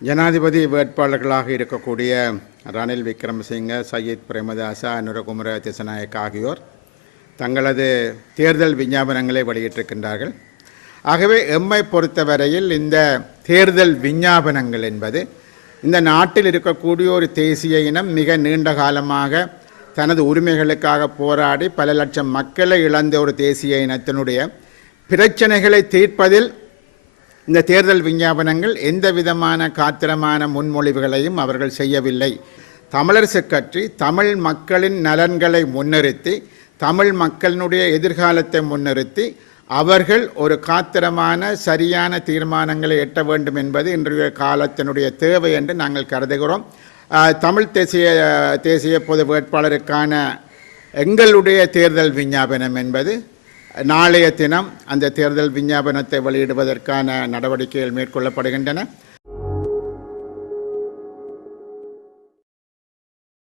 ஜனாதிபதி வேட்பாளர்களாக இருக்கக்கூடிய ரணில் விக்ரமசிங்க சையீத் பிரேமதாசா அனுரகுமர திசநாயக் ஆகியோர் தங்களது தேர்தல் விஞ்ஞாபனங்களை வெளியிட்டிருக்கின்றார்கள். ஆகவே எம்மை பொறுத்தவரையில் இந்த தேர்தல் விஞ்ஞாபனங்கள் என்பது இந்த நாட்டில் இருக்கக்கூடிய ஒரு தேசிய இனம் மிக நீண்ட காலமாக தனது உரிமைகளுக்காக போராடி பல லட்சம் மக்களை இழந்த ஒரு தேசிய இனத்தினுடைய பிரச்சனைகளை தீர்ப்பதில் இந்த தேர்தல் விஞ்ஞாபனங்கள் எந்த விதமான காத்திரமான முன்மொழிவுகளையும் அவர்கள் செய்யவில்லை. தமிழரசு கட்சி தமிழ் மக்களின் நலன்களை முன்னிறுத்தி தமிழ் மக்களினுடைய எதிர்காலத்தை முன்னிறுத்தி அவர்கள் ஒரு காத்திரமான சரியான தீர்மானங்களை எட்ட வேண்டும் என்பது இன்றைய காலத்தினுடைய தேவை என்று நாங்கள் கருதுகிறோம். தமிழ் தேசிய தேசிய பொது வேட்பாளருக்கான எங்களுடைய தேர்தல் விஞ்ஞாபனம் என்பது நாளைய தினம் அந்த தேர்தல் விஞ்ஞாபனத்தை வெளியிடுவதற்கான நடவடிக்கைகள் மேற்கொள்ளப்படுகின்றன.